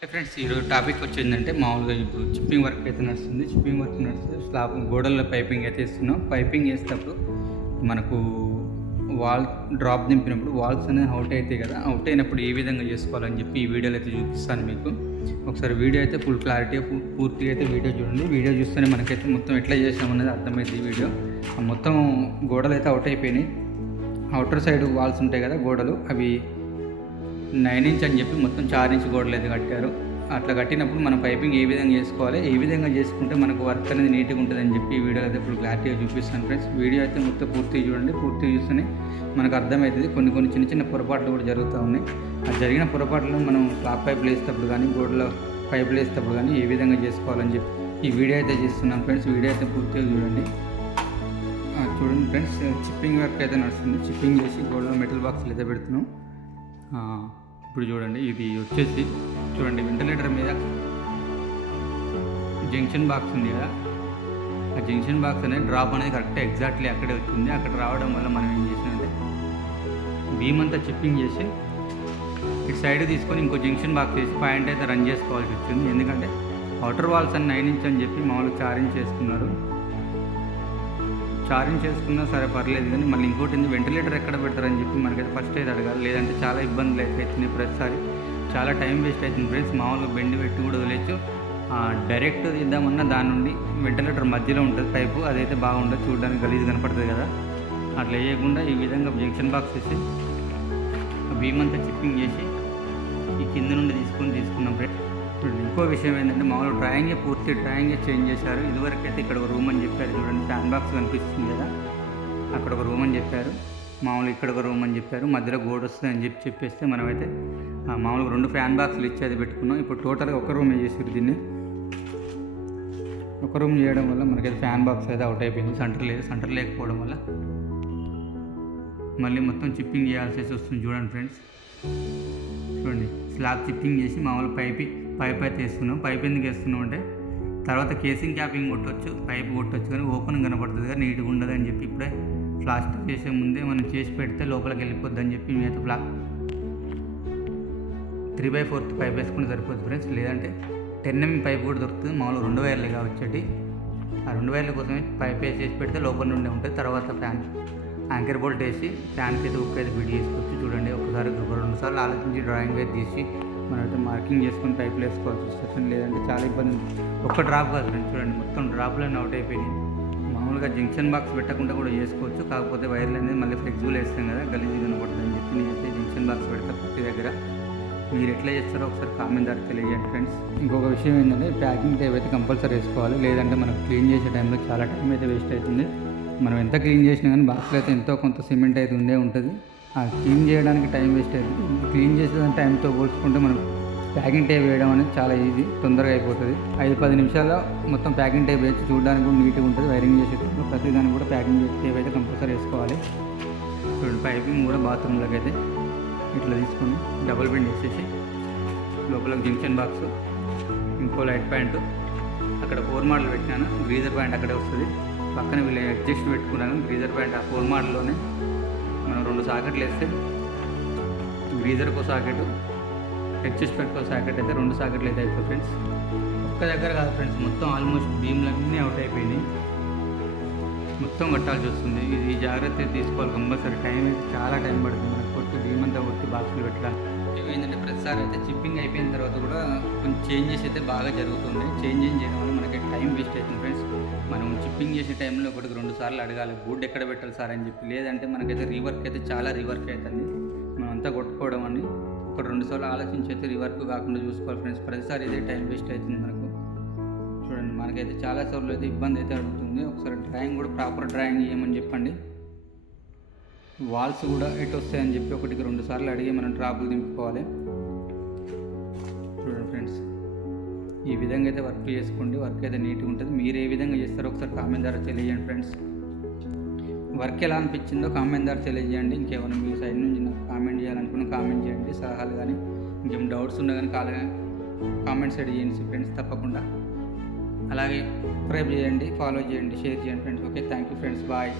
Friends ఈరోజు topic వచ్చిందంటే మామూలుగా ఇప్పుడు చిప్పింగ్ వర్క్ అయితే నడుస్తుంది. చిప్పింగ్ వర్క్ నడుస్తుంది. స్లాబ్ గోడల్లో పైపింగ్ అయితే ఇస్తున్నాం పైపింగ్ వేసేటప్పుడు మనకు వాల్ డ్రాప్ దింపినప్పుడు వాల్స్ అనేది అవుట్ అవుతాయి కదా అవుట్ అయినప్పుడు ఏ విధంగా చేసుకోవాలని చెప్పి ఈ వీడియోలో అయితే చూపిస్తాను మీకు. ఒకసారి వీడియో అయితే ఫుల్ క్లారిటీ పూర్తిగా అయితే వీడియో చూడండి. వీడియో చూస్తేనే మనకైతే మొత్తం ఎట్లా చేసామనేది అర్థమైంది ఈ వీడియో. మొత్తం గోడలు అయితే అవుట్ అయిపోయినాయి. అవుటర్ సైడ్ వాల్స్ ఉంటాయి కదా గోడలు అవి నైన్ ఇంచ్ అని చెప్పి మొత్తం చార్ ఇంచ్ గోడలు అయితే కట్టారు. అట్లా కట్టినప్పుడు మనం పైపింగ్ ఏ విధంగా చేసుకోవాలి ఏ విధంగా చేసుకుంటే మనకు వర్క్ అనేది నీట్గా ఉంటుంది అని చెప్పి ఈ వీడియో అయితే ఇప్పుడు క్లారిటీగా చూపిస్తాను ఫ్రెండ్స్. వీడియో అయితే మొత్తం పూర్తిగా చూడండి. పూర్తిగా చూస్తేనే మనకు అర్థమవుతుంది. కొన్ని కొన్ని చిన్న చిన్న పొరపాట్లు కూడా జరుగుతూ ఉన్నాయి. ఆ జరిగిన పొరపాట్లు మనం క్లాప్ పైపులు వేసేటప్పుడు కానీ గోడలో పైపులు వేసేటప్పుడు కానీ ఏ విధంగా చేసుకోవాలని చెప్పి ఈ వీడియో అయితే చేస్తున్నాం ఫ్రెండ్స్. వీడియో అయితే పూర్తిగా చూడండి. చూడండి ఫ్రెండ్స్ చిప్పింగ్ వర్క్ అయితే నడుస్తుంది. చిప్పింగ్ చేసి గోల్డ్లో మెటల్ బాక్స్లు అయితే పెడుతున్నాం. ఇప్పుడు చూడండి ఇది వచ్చేసి చూడండి వెంటిలేటర్ మీద జంక్షన్ బాక్స్ ఉంది కదా. ఆ జంక్షన్ బాక్స్ అనేది డ్రాప్ అనేది కరెక్ట్ ఎగ్జాక్ట్లీ అక్కడే వచ్చింది. అక్కడ రావడం వల్ల మనం ఏం చేసినంటే బీమ్ అంతా చిప్పింగ్ చేసి ఇటు సైడ్ తీసుకొని ఇంకో జంక్షన్ బాక్స్ వేసి పాయింట్ అయితే రన్ చేసుకోవాల్సి వచ్చింది. ఎందుకంటే అవుటర్ వాల్స్ అని నైన్ ఇంచ్ అని చెప్పి మామూలుగా చార్ ఇంచ్ చేసుకున్నారు చార్జింగ్ చేసుకున్నా సరే పర్లేదు కానీ మళ్ళీ ఇంకోటి ఏంది వెంటిలేటర్ ఎక్కడ పెడతారని చెప్పి మనకైతే ఫస్ట్ అయితే అడగాలి. లేదంటే చాలా ఇబ్బందులు అయితే అవుతుంది ప్రతిసారి. చాలా టైం వేస్ట్ అవుతుంది ఫ్రెండ్స్ మామూలుగా బెండి పెట్టి కూడా వదిలేచ్చు డైరెక్ట్ ఇద్దామన్నా దాని నుండి వెంటిలేటర్ మధ్యలో ఉంటుంది పైపు అదైతే బాగుంటుంది చూడడానికి గలీజ్ కనపడుతుంది కదా. అట్లా వేయకుండా ఈ విధంగా జంక్షన్ బాక్స్ వేసి భీమంతా చిప్పింగ్ చేసి ఈ కింద నుండి తీసుకొని తీసుకున్నాం ఫ్రెండ్స్ ఇంకో విషయం ఏంటంటే మామూలు డ్రాయింగే పూర్తి డ్రాయింగే చేంజ్ చేశారు. ఇదివరకు అయితే ఇక్కడ ఒక రూమ్ అని చెప్పారు. చూడండి ఫ్యాన్ బాక్స్ కనిపిస్తుంది కదా. అక్కడ ఒక రూమ్ అని చెప్పారు. మామూలు ఇక్కడ ఒక రూమ్ అని చెప్పారు. మధ్యలో గోడ వస్తుంది అని చెప్పి చెప్పేస్తే మనమైతే మామూలుగా రెండు ఫ్యాన్ బాక్స్లు ఇచ్చి అది పెట్టుకున్నాం. ఇప్పుడు టోటల్గా ఒక రూమ్ చేసారు దీన్ని? ఒక రూమ్ చేయడం వల్ల మనకైతే ఫ్యాన్ బాక్స్ అయితే అవుట్ అయిపోయింది. సెంటర్ లేదు. సెంటర్ లేకపోవడం వల్ల మళ్ళీ మొత్తం చిప్పింగ్ చేయాల్సి వస్తుంది చూడండి ఫ్రెండ్స్ చూడండి స్లాబ్ చిప్పింగ్ చేసి మామూలు పైప్ పైప్ అయితే వేస్తున్నాం. పైప్ ఎందుకు వేస్తున్నాం అంటే తర్వాత కేసింగ్ క్యాపింగ్ కొట్టొచ్చు? పైప్ కొట్టొచ్చు కానీ ఓపెన్ కనపడుతుంది కానీ నీట్గా ఉండదు అని చెప్పి ఇప్పుడే ప్లాస్టర్ చేసే ముందే మనం చేసి పెడితే లోపలికి వెళ్ళిపోద్ది అని చెప్పి మీద ప్లా త్రీ బై ఫోర్త్ పైప్ వేసుకుంటే సరిపోతుంది ఫ్రెండ్స్ లేదంటే టెన్ ఎంఎం పైప్ కూడా దొరుకుతుంది. మామూలు రెండు వైర్లు కావచ్చు ఆ రెండు వైర్ల కోసమే పైప్ వేసేసి పెడితే లోపల నుండి ఉంటుంది. తర్వాత ఫ్యాన్ యాంకర్ బోల్ట్ వేసి ఫ్యాన్కి అయితే ఉక్కు అయితే బిడ్ చేసుకోవచ్చు చూడండి ఒకసారి రెండు సార్లు ఆలోచించి డ్రాయింగ్ అయితే తీసి మనమైతే మార్కింగ్ చేసుకొని టైప్లు వేసుకోవాల్సి వస్తుంది. లేదంటే చాలా ఇబ్బంది ఒక్క డ్రాప్ కాదు చూడండి మొత్తం డ్రాప్లోనే అవుట్ అయిపోయినాయి. మామూలుగా జంక్షన్ బాక్స్ పెట్టకుండా కూడా చేసుకోవచ్చు కాకపోతే వైర్లు అనేది మళ్ళీ ఫ్లెక్సిబుల్ వేస్తాం కదా గలీజీ కనపడుతుంది అని చెప్పి నేనైతే జంక్షన్ బాక్స్ పెడతా ప్రతి దగ్గర. మీరు ఎట్లా చేస్తారో ఒకసారి కామెంట్ ద్వారా తెలియజేయండి ఫ్రెండ్స్. ఇంకొక విషయం ఏంటంటే ప్యాకింగ్ టైప్ అయితే కంపల్సరీ వేసుకోవాలి లేదంటే మనకు క్లీన్ చేసే టైంలో చాలా టైం అయితే వేస్ట్ అవుతుంది. మనం ఎంత క్లీన్ చేసినా కానీ బాక్స్లో అయితే ఎంతో కొంత సిమెంట్ అయితే ఉండే ఉంటుంది. ఆ క్లీన్ చేయడానికి టైం వేస్ట్ అవుతుంది క్లీన్ చేసే టైంతో పోల్చుకుంటే మనం ప్యాకింగ్ టైప్ వేయడం అనేది చాలా ఈజీ తొందరగా అయిపోతుంది. ఐదు పది నిమిషాల్లో మొత్తం ప్యాకింగ్ టైప్ వేసి చూడడానికి కూడా నీట్గా ఉంటుంది. వైరింగ్ చేసేటప్పుడు ప్రతిదాన్ని కూడా ప్యాకింగ్ టేప్ అయితే కంపల్సరీ వేసుకోవాలి. చూడండి పైపింగ్ కూడా బాత్రూంలోకి అయితే ఇట్లా తీసుకొని డబుల్ బెండ్ వేసేసి లోపల జంక్షన్ బాక్స్ ఇంకో లైట్ ప్యాంటు. అక్కడ ఫోర్ మోడల్ పెట్టినాను. గ్రీజర్ ప్యాంట్ అక్కడే వస్తుంది. పక్కన వీళ్ళు అడ్జస్ట్ పెట్టుకున్నాను గ్రీజర్ ప్యాంట్ ఆ ఫోర్ మార్ట్లోనే మనం రెండు సాకెట్లు వేస్తే గ్రీజర్కు సాకెట్ అడ్జస్ట్ పెట్టుకో సాకెట్ అయితే రెండు సాకెట్లు అయితే అయిపోయి ఫ్రెండ్స్ ఒక్క దగ్గర కాదు ఫ్రెండ్స్ మొత్తం ఆల్మోస్ట్ భీమ్లన్నీ అవుట్ అయిపోయినాయి. మొత్తం కట్టాల్సి వస్తుంది. ఇది జాగ్రత్త తీసుకోవాలి కంపల్సరీ. టైం అయితే చాలా టైం పడుతుంది. మనకు కొట్టి భీమ్ అంతా కొట్టి బాక్సులు పెట్టడానికి. ఏంటంటే ప్రతిసారి అయితే చిప్పింగ్ అయిపోయిన తర్వాత కూడా కొంచెం చేంజెస్ అయితే బాగా జరుగుతుంది. చేంజ్ చేయడం వల్ల మనకి టైం వేస్ట్ అవుతుంది ఫ్రెండ్స్ షాపింగ్ చేసే టైంలో ఒకటికి రెండు సార్లు అడగాలి బూట్ ఎక్కడ పెట్టాలి సార్ అని చెప్పి. లేదంటే మనకైతే రీవర్క్ అయితే చాలా రీవర్క్ అవుతుంది. మనం అంతా కొట్టుకోవడం అని ఒక రెండు సార్లు ఆలోచించి అయితే రీవర్క్ కాకుండా చూసుకోవాలి ఫ్రెండ్స్ ప్రతిసారి ఇదే టైం వేస్ట్ అవుతుంది మనకు. చూడండి మనకైతే చాలా సార్లు అయితే ఇబ్బంది అయితే అడుగుతుంది. ఒకసారి డ్రాయింగ్ కూడా ప్రాపర్ డ్రాయింగ్ చేయమని చెప్పండి. వాల్స్ కూడా ఎటు వస్తాయని చెప్పి ఒకటికి రెండు సార్లు అడిగి మనం డ్రాపులు దింపుకోవాలి. చూడండి ఫ్రెండ్స్ ఈ విధంగా అయితే వర్క్ చేసుకోండి. వర్క్ అయితే నీట్గా ఉంటుంది. మీరు ఏ విధంగా చేస్తారో ఒకసారి కామెంట్ ద్వారా తెలియజేయండి ఫ్రెండ్స్ వర్క్ ఎలా అనిపించిందో కామెంట్ ద్వారా తెలియజేయండి. ఇంకేమైనా మీ సైడ్ నుంచి కామెంట్ చేయాలనుకున్న కామెంట్ చేయండి. సలహాలు కానీ ఇంకేం డౌట్స్ ఉన్నా కానీ కాలే కామెంట్ సైడ్ చేయండి ఫ్రెండ్స్ తప్పకుండా. అలాగే సబ్స్క్రైబ్ చేయండి ఫాలో చేయండి షేర్ చేయండి friends okay thank you friends bye